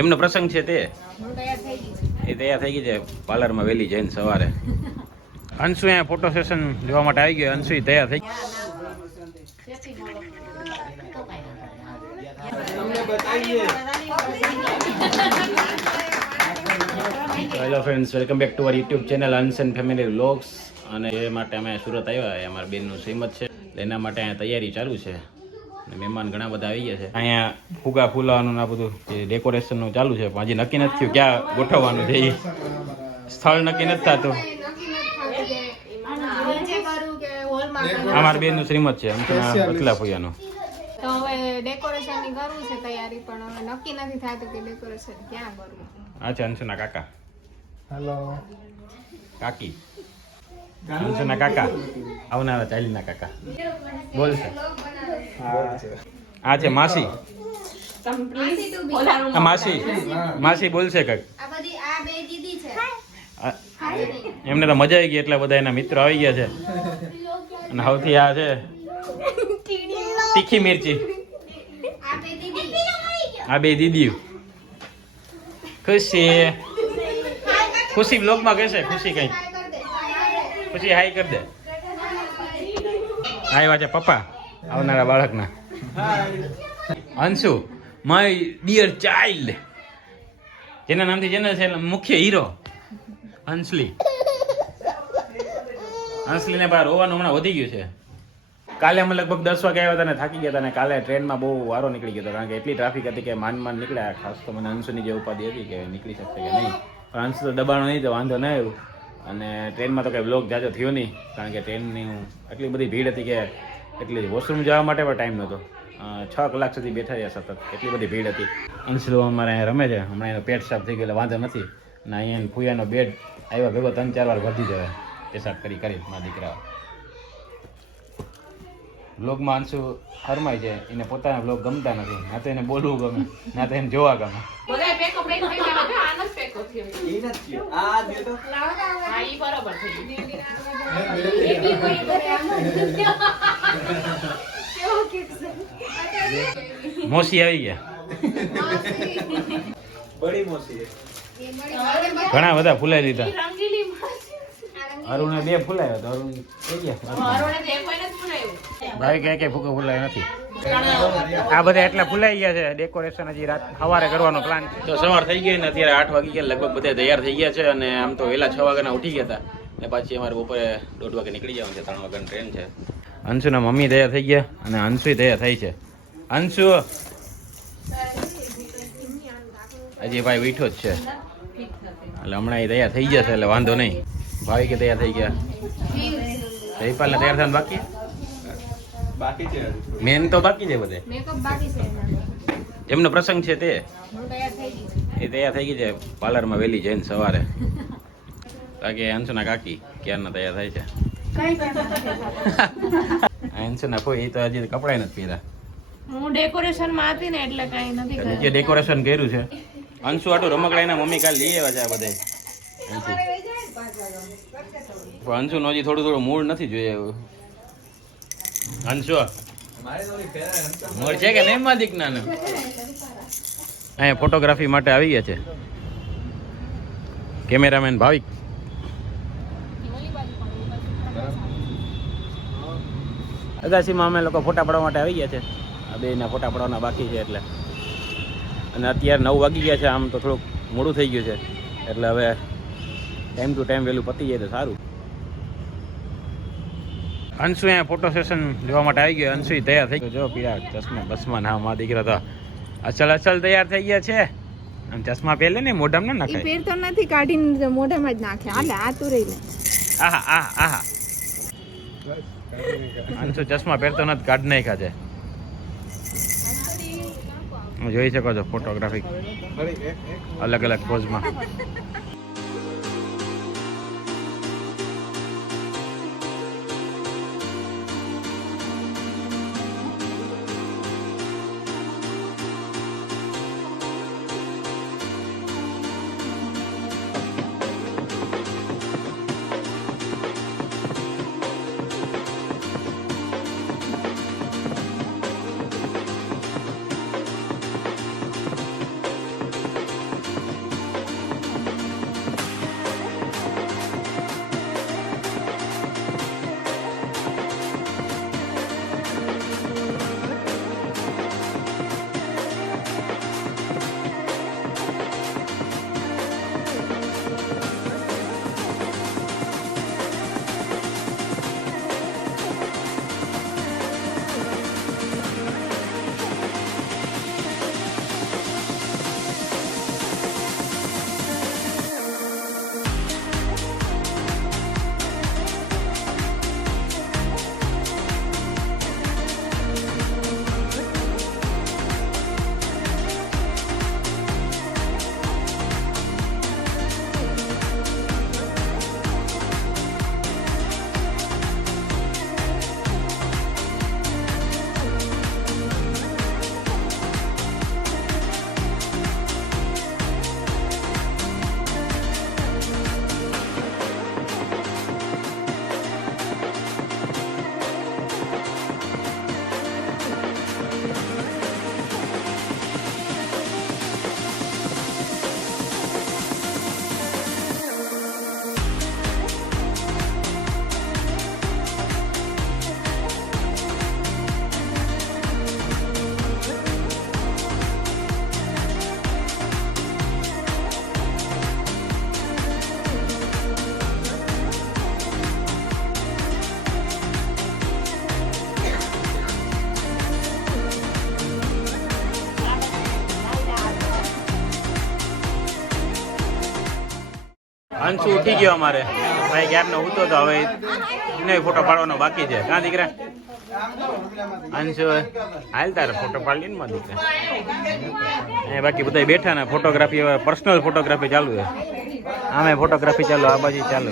એમનો પ્રસંગ છે તે હું તૈયાર થઈ ગઈ છું. એ તૈયાર થઈ ગઈ છે પાર્લરમાં વહેલી જઈને સવારે. અંશુ અહીંયા ફોટો સેશન જોવા માટે આવી ગયો. અંશુ તૈયાર થઈ hello friends, welcome back to our YouTube channel અંશ એન્ડ ફેમિલી વ્લોગ્સ. અને એ માટે અમે સુરત આવ્યા. અમારા બેનનું શ્રીમત છે, એના માટે અહીંયા તૈયારી ચાલુ છે. અને મહેમાન ઘણા બધા આવી ગયા છે. અહીંયા ફુગા ફૂલાવાનું આ બધું જે ડેકોરેશનનું ચાલુ છે, પણ હજી નક્કી નથી થયું ક્યાં ગોઠવવાનું છે. એ સ્થળ નક્કી નથી થતું. અમારા બેનનું શ્રીમત છે, પતલા ફુયાનું. તો હવે ડેકોરેશનની કરવું છે તૈયારી, પણ હવે નક્કી નથી થતું કે ડેકોરેશન ક્યાં કરવું. આ છે અંશુના કાકા. હેલો કાકી. અંશુના કાકા, આવનારા ચાલીના કાકા બોલ છે. આ છે માસી. આ માસી માસી બોલશે કઈક. એમને તો મજા આવી ગઈ, એટલે બધા એના મિત્રો આવી ગયા છે. અને સૌથી આ છે તીખી મિર્ચી. આ બે દીદી. ખુશી ખુશી બ્લોગમાં કહેશે. ખુશી કઈ ખુશી હાઈ કરી દે. આવ્યા છે પપ્પા આવનારા બાળકના. અંશુ માય ડિયર ચાઇલ્ડ, જેના નામથી ચેનલ છે મુખ્ય હીરો અંશલી. અંશલીને બહાર રોવાનું હમણાં વધી ગયું છે. કાલે અમે લગભગ 10 વાગે આવ્યા હતા ને થાકી ગયા હતા. અને કાલે ટ્રેનમાં બહુ વારો નીકળી ગયો હતો, કારણ કે એટલી ટ્રાફિક હતી કે માંડ નીકળ્યા. ખાસ તો મને અંશુની જે ઉપાધિ હતી કે નીકળી શકશે કે નહીં, પણ અંશુ તો દબાણો નહીં તો વાંધો ન આવ્યું. અને ટ્રેનમાં તો કંઈ બ્લોગ જાજો થયો નહીં, કારણ કે ટ્રેનની એટલી બધી ભીડ હતી કે એટલી વોશરૂમ જવા માટે પણ ટાઈમ નહોતો. 6 કલાક સુધી બેઠા રહ્યા સતત, એટલી બધી ભીડ હતી. અંશુ અમારે અહીંયા રમે છે, હમણાં એનો પેટ સાફ થઈ ગયો એટલે વાંધો નથી. અને અહીંયા ફુયાનો બેડ આવ્યા ભેગો 3-4 વાર વધી જાય પેશાબ કરી મારા દીકરા. બ્લોગમાં અંશુ ફરમાય છે, એને પોતાના બ્લોગ ગમતા નથી. ના તો એને બોલવું ગમે, ના તો એને જોવા ગમે. મોસી આવી ગયા. ઘણા બધા ફૂલાઈ લીધા. અરુણે 2 ફૂલાયો તો અરુણ થઈ ગયા. ભાઈ કે ફૂકો ફૂલાય નથી. આ બધા એટલા ફૂલાઈ ગયા છે. ડેકોરેશન હજી રાત સવારે કરવાનો પ્લાન છે. તો સવાર થઈ ગઈ ને અત્યારે 8 વાગી ગયા લગભગ. બધા તૈયાર થઈ ગયા છે. અને આમ તો વહેલા 6 વાગ્યાના ઉઠી ગયા હતા. ને પાછી અમારે બપોરે 1:30 વાગે નીકળી જવાનું છે. 3 વાગ્યાની ટ્રેન છે. અંશુના મમ્મી તૈયાર થઈ ગયા અને અંશુ તૈયાર થઈ છે. અંશુ હજી ભાઈ વીઠો જ છે, એટલે હમણાં એ તૈયાર થઈ ગયા છે, એટલે વાંધો નહીં. ભાઈ કે તૈયાર થઈ ગયા. જયપાલ ને તૈયાર થવાનું બાકી છે. મેન તો બાકી છે બધે. મેકઅપ બાકી છે. એમનો પ્રસંગ છે તે હું તૈયાર થઈ ગઈ છું. એ તૈયાર થઈ ગઈ છે પાર્લરમાં વહેલી જઈને સવારે. બાકી અંશુના કાકી ક્યારના તૈયાર થાય છે. અંશુના કોઈ એ તો હજી કપડાય નથી પહેર્યા. હું ડેકોરેશન માં હતી ને એટલે કઈ નથી કર્યું. જે ડેકોરેશન કર્યું છે અંશુ આટલું રમકડાના મમ્મી કાલ લઈ આવ્યા છે આ બધે. અંશુ નો હજી થોડું મૂડ નથી જોઈએ એવું. અંશુ મૂડ છે કે નહીં માદિક ના? અહીંયા ફોટોગ્રાફી માટે આવી ગયા છે કેમેરામેન ભાવિક. અગાસીમાં અમે લોકો ફોટા પાડવા માટે આવી ગયા છે. આ બેના ફોટા પાડવાના બાકી છે એટલે. અને અત્યારે 9 વાગી ગયા છે. આમ તો થોડુંક મોડું થઈ ગયું છે, એટલે હવે ટાઈમ ટુ ટાઈમ વહેલું પતી જાય તો સારું. અંશુ અહીંયા ફોટો સેશન જોવા માટે આવી ગયો. અંશુ તૈયાર થઈ ગયો. જો પીળા ચશ્મા બસમાં ના માં દીકરા તો અસલ તૈયાર થઈ ગયા છે. અને ચશ્મા પહેલે ને મોઢામાં ના નાખાય. પહેરતો નથી, કાઢીને મોઢામાં જ નાખે. હાલે આ તું રહી લે. આહા આહા અંશુ ચશ્મા પહેરતો નથી, કાઢી નાખ્યા છે. જોઈ શકો છો ફોટોગ્રાફી અલગ અલગ પોઝમાં. અંશુ ઉઠી ગયો અમારે ભાઈ ક્યારનો ઉતો તો હવે એને ફોટો પાડવાનો બાકી છે કાં દીકરા અંશુ હાલ તારે ફોટો પાડી ને દીકરા એ બાકી બધા બેઠા ને ફોટોગ્રાફી હવે પર્સનલ ફોટોગ્રાફી ચાલુ છે આમે ફોટોગ્રાફી ચાલુ આ બાજુ ચાલુ